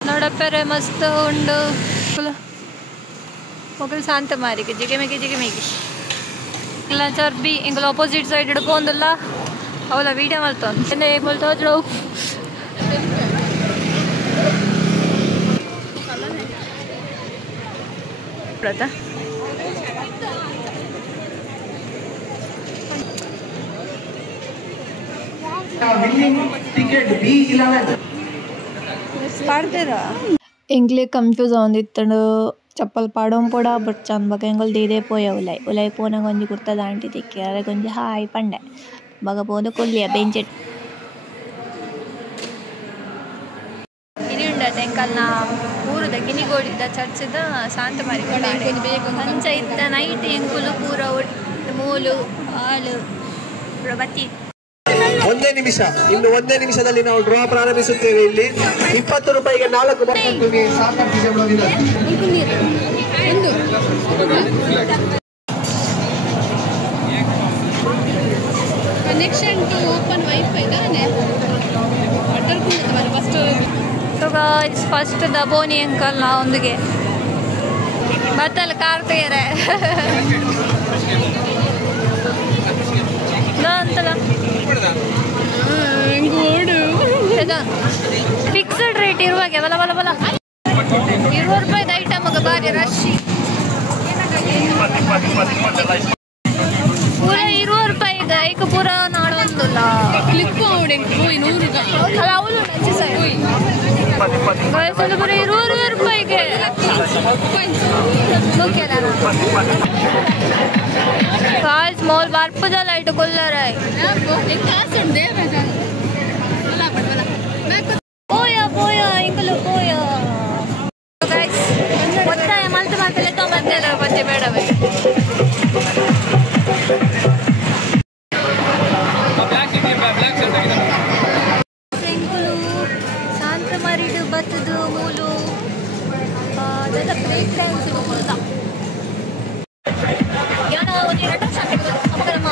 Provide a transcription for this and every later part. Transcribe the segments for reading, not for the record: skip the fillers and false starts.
ನೋಡಪ್ಪರೆ ಮಸ್ತ್ ಉಂಡು ಮೊಗಲ್ ಶಾಂತ ಮಾರಿಗೆ ಜಿಗೆ ಮೇಗಿ ಇಲ್ಲ ಚರ್ಬಿ ಇಂಗಲ ಆಪೋಸಿಟ್ ಸೈಡ್ ಹಿಡ್ಕೊಂಡಲ್ಲ ಅವಳ ವೀಡಿಯೋ ಮಾಡ್ತಾನೆ ಬೋಲ್ತೋದ್ರು Ingle confuse అవుందిత్తడు chappal पाडों Poda but चंद बगा इंगल दीदे पोया उलाई पोना गंजी कुर्ता दांटी दिक्के अरे गंजी हाई पंडे बगा पोने कोल्लिया बेंच इनी उंडा तेंकल्ना ऊरुद गिनिगोडिद्द चर्चद शांतमारी अंच इद्द नैट ಎಂಕುಲು ಪೂರ ಮೂಲು ಹಾಲು ಪ್ರಬತಿ ಒಂದೇ ನಿಮಿಷ ಇನ್ನು ಒಂದೇ ನಿಮಿಷದಲ್ಲಿ ನಾವು ಡ್ರಾ ಪ್ರಾರಂಭಿಸುತ್ತೇವೆ ಇಲ್ಲಿ 20 ರೂಪಾಯಿಗೆ 4 ಬರ್ತದೆ ಸಾಕಷ್ಟು design connection to open wifi दाने वाटर कुंडत मारे फस्ट तो गाइस फस्ट दबोनी अंकल ना ಒಂದಿಗೆ ಬತ್ತಲ ಕಾರ್ ತೆಗೆರೆ ನಂತಲ ಎಂಗೋಡು ಫಿಕ್ಸ್ಡ್ ರೇಟ್ ಇರುವಾಗೆ ಬಲ 20 ರೂಪಾಯಿ ಐಟಮ್ ಗೆ ಬಾರಿ ರಶ್ पूरा 20 ರೂಪಾಯಿ एक पूरा ನಾಡೊಂದುಲ್ಲ ಕ್ಲಿಪ್ ಅವಡೆ 100 ಗ ಅಲ್ಲ ಅವಳು ನಚ್ಚಿ ಸೈ गाइस ಅದು ಬರೀ 20 ರೂಪಾಯಿಗೆ ಓಕೆನಾ गाइस मॉल ಬಾರ್ಪದ ಲೈಟ್ ಕೊಲ್ಲರ एक ಕಾಸು ದೇವೆ ಅಲ್ಲ ಬಡವಲ್ಲ పోయా ఇంకలు పోయా गाइस ಒತ್ತಾಯ ಮಲ್ತ ಬಂದೆಲ್ಲ ಬಂದೆ ಬೇಡವೇ ಶಾಂತಮಾರಿಡು ಬತ್ತದು ಮೂಲು ಅದೆಲ್ಲ ಬ್ರೇಕ್ ಡ್ಯಾನ್ಸ್ ಹೋಗುತ್ತ ಯಾನ ಒಂದು ಎರಡು ಶಾಂತಿ ಅಪಕರಮ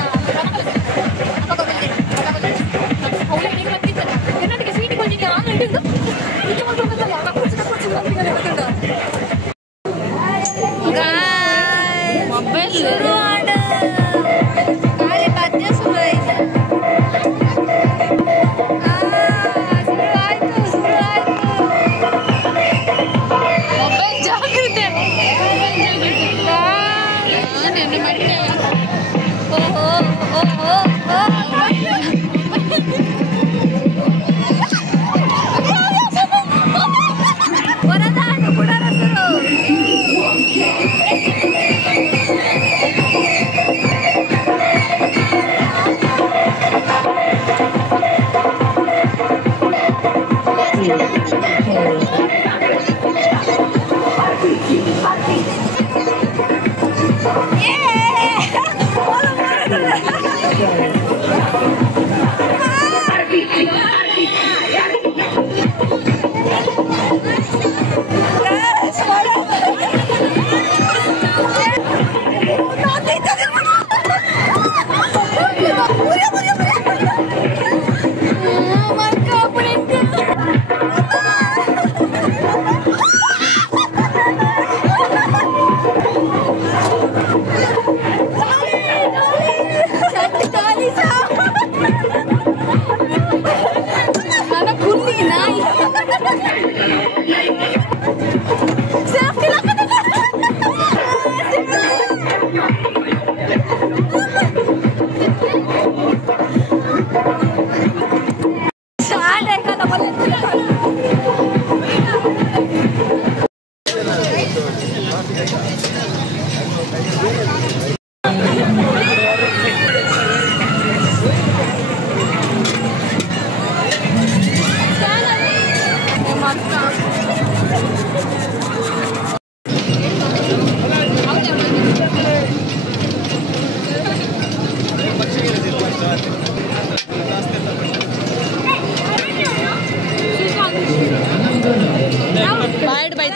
ಕರ್ನಾಟಕ ಸ್ವೀಟ್ ಕೊಂಡಿಗೆ ಆನ್ಲೈನ್ ಮೊಬೈಲ್ ಖಾಲಿ ಪದ್ಯ ಶುರು ಆಯ್ತು ಮೊಬೈಲ್ ಜಾಗ್ರತೆ ವರದಾನ ಕೂಡ ರಸರು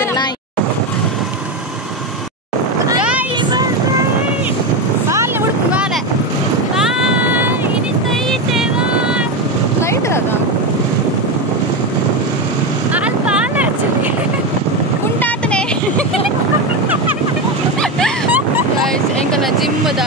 ನಾಯಿ ಎಂಕಲ್ಲ ಜಿಮ್ಮದ